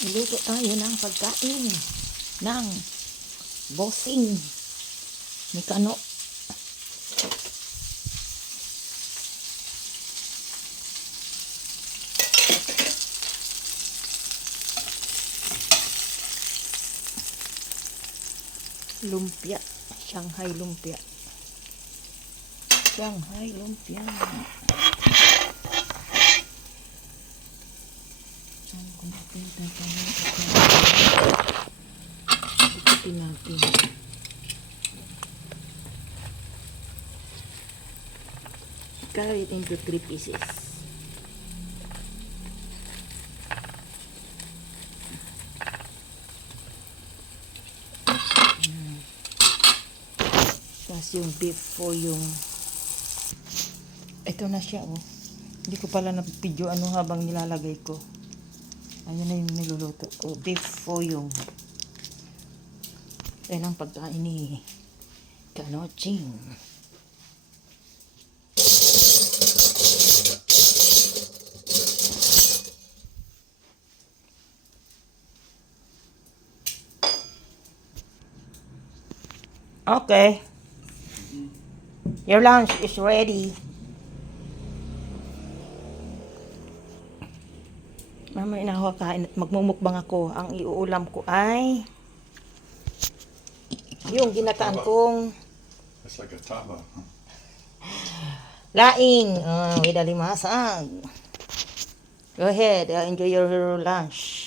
Iluto tayo ng pagkain ng bossing ni Kano. Lumpia, Shanghai lumpia. Shanghai lumpia. Ikutin natin. Cut it into 3 pieces. Tapos yung beef for yung ito na siya, oh. Hindi ko pala na-video ano habang nilalagay ko. Ayun na yung niluluto ko. Beef for yung yan ang pagkain ni Kanoching. Okay. Your lunch is ready. Mamaya na ako kain at magmumukbang ako. Ang iuulam ko ay yung ginataan kong It's like a taba. laing with alimasag. Go ahead, enjoy your lunch.